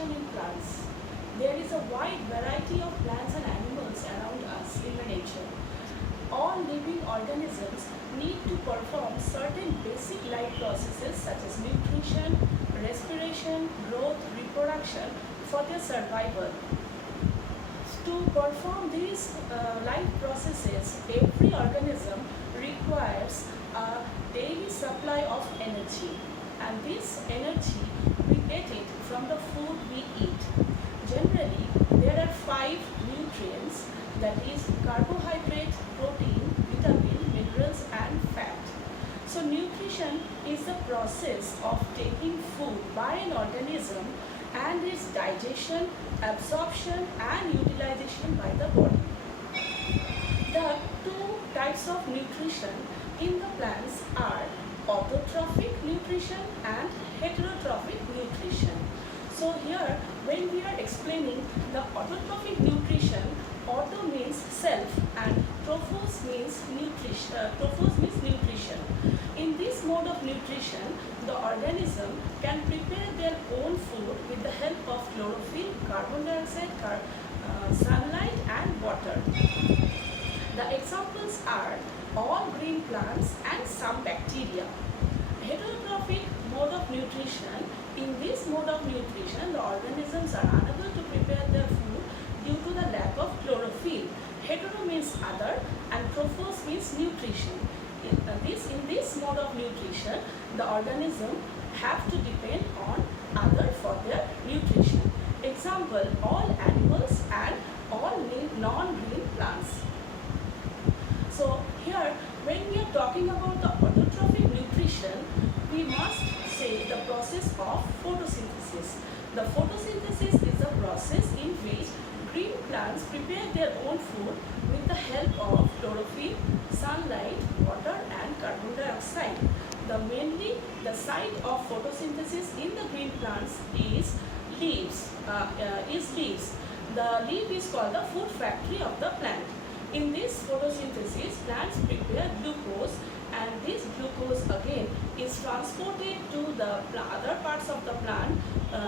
nutrition in plants. There is a wide variety of plants and animals around us in the nature. All living organisms need to perform certain basic life processes such as nutrition, respiration, growth, reproduction for their survival. To perform these life processes, every organism requires a daily supply of energy, and this energy we get it from the food we eat. Generally, there are five nutrients, that is carbohydrate, protein, vitamin, minerals and fat. So nutrition is the process of taking food by an organism and its digestion, absorption and utilization by the body. The two types of nutrition in the plants are autotrophic nutrition and heterotrophic nutrition. So here when we are explaining the autotrophic nutrition, auto means self and trophos means nutrition. In this mode of nutrition, the organism can prepare their own food with the help of chlorophyll, carbon dioxide, sunlight and water. The examples are all green plants and some bacteria. Heterotrophic mode of nutrition. In this mode of nutrition, the organisms are unable to prepare their food due to the lack of chlorophyll. Hetero means other and trophos means nutrition. In this mode of nutrition, the organism have to depend on other for their nutrition. Example, all animals and all non-green plants. So here when we are talking about the autotrophic nutrition, we must say the process of photosynthesis. The photosynthesis is the process in which green plants prepare their own food with the help of chlorophyll, sunlight, water and carbon dioxide. Mainly the site of photosynthesis in the green plants is leaves. The leaf is called the food factory of the plant. In this photosynthesis, plants prepare glucose and this glucose again is transported to the other parts of the plant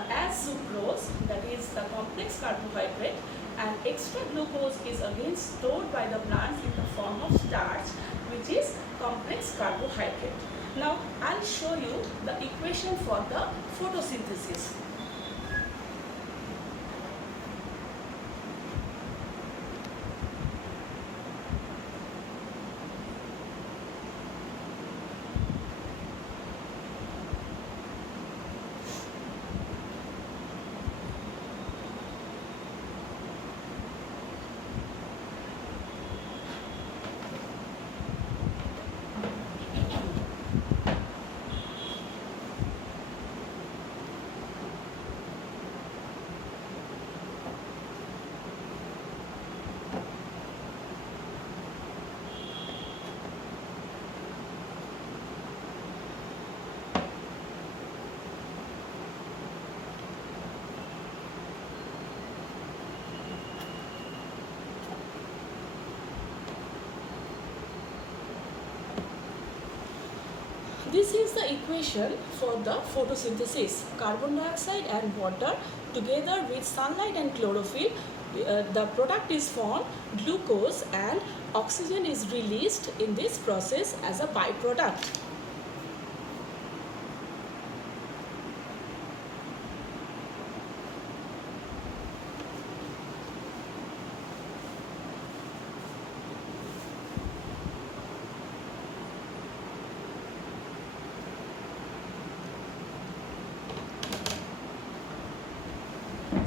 as sucrose, that is the complex carbohydrate, and extra glucose is again stored by the plants in the form of starch, which is complex carbohydrate. Now I'll show you the equation for the photosynthesis. This is the equation for the photosynthesis. Carbon dioxide and water together with sunlight and chlorophyll, the product is formed, glucose, and oxygen is released in this process as a byproduct.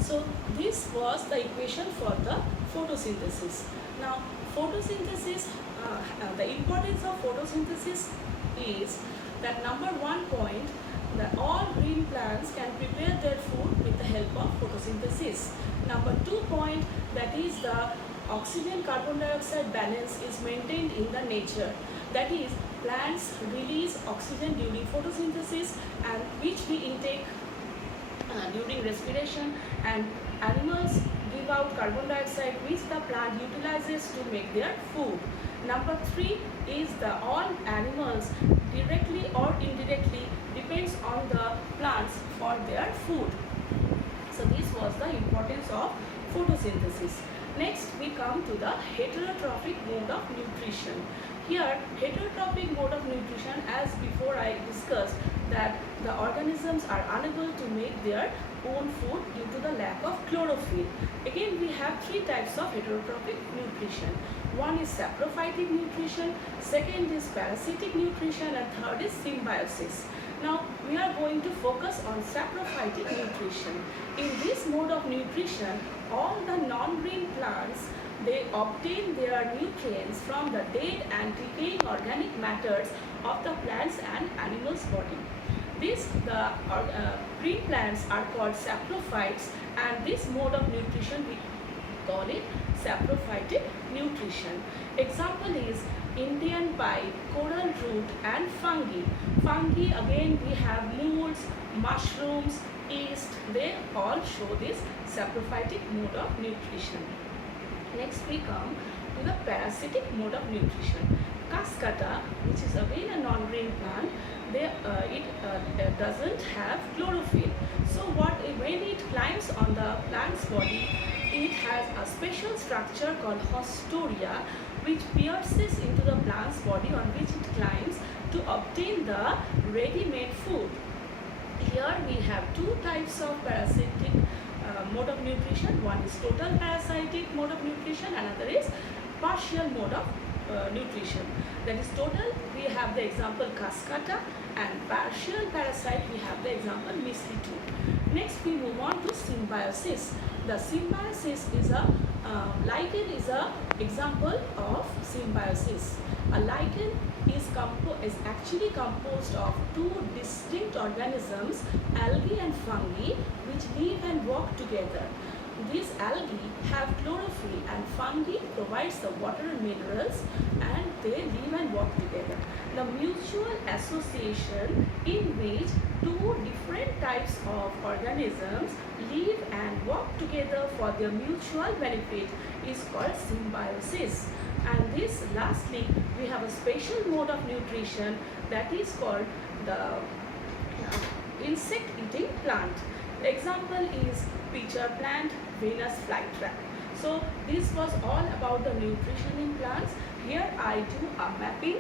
So this was the equation for the photosynthesis. Now photosynthesis, the importance of photosynthesis is that number 1 point, that all green plants can prepare their food with the help of photosynthesis. Number 2 point, that is the oxygen carbon dioxide balance is maintained in the nature. That is, plants release oxygen during photosynthesis and which we intake during respiration, and animals give out carbon dioxide which the plant utilizes to make their food. Number 3 is the all animals directly or indirectly depends on the plants for their food. So this the importance of photosynthesis. Next, we come to the heterotrophic mode of nutrition. Here, heterotrophic mode of nutrition, as before I discussed, that the organisms are unable to make their own food due to the lack of chlorophyll. Again, we have three types of heterotrophic nutrition. One is saprophytic nutrition, second is parasitic nutrition, and third is symbiosis. Now, we are going to focus on saprophytic nutrition. In this mode of nutrition, all the non-green plants, they obtain their nutrients from the dead and decaying organic matters of the plants and animals' body. The green plants are called saprophytes, and this mode of nutrition we call it saprophytic nutrition. Example is Indian pine, coral root, and fungi. Fungi, again we have molds, mushrooms, yeast, they all show this saprophytic mode of nutrition. Next we come to the parasitic mode of nutrition. Cascata, which is again a non-green plant, it doesn't have chlorophyll. So when it climbs on the plant's body, it has a special structure called haustoria, which pierces into the plant's body, on which it climbs to obtain the ready-made food. Here we have two types of parasitic mode of nutrition. One is total parasitic mode of nutrition, another is partial mode of nutrition. That is total, we have the example cascata, and partial parasite, we have the example mistletoe. Next we move on to symbiosis. The symbiosis is lichen is a example of symbiosis. A lichen is actually composed of two distinct organisms, algae and fungi, which live and work together. These algae have chlorophyll, and fungi provides the water and minerals, and they live and work together. The mutual association in which two different types of organisms live and work together for their mutual benefit is called symbiosis. And this, lastly, we have a special mode of nutrition, that is called the insect eating plant. The example is pitcher plant, Venus flytrap. So this was all about the nutrition in plants. Here I do a mapping.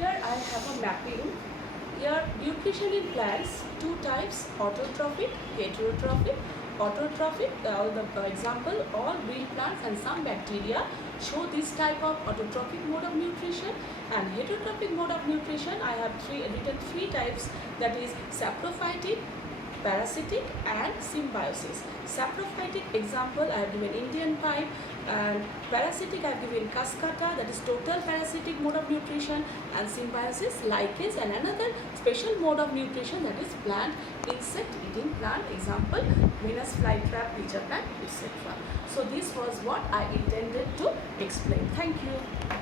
I have a mapping. Here, nutrition in plants, two types, autotrophic, heterotrophic. Autotrophic, the example, all green plants and some bacteria show this type of autotrophic mode of nutrition. And heterotrophic mode of nutrition, I have written three types, that is saprophytic, parasitic and symbiosis. Saprophytic example, I have given Indian pine, and parasitic I have given cascata, that is total parasitic mode of nutrition, and symbiosis lichens, and another special mode of nutrition, that is plant insect eating plant, example Venus flytrap, pitcher plant, etc. So this was what I intended to explain. Thank you.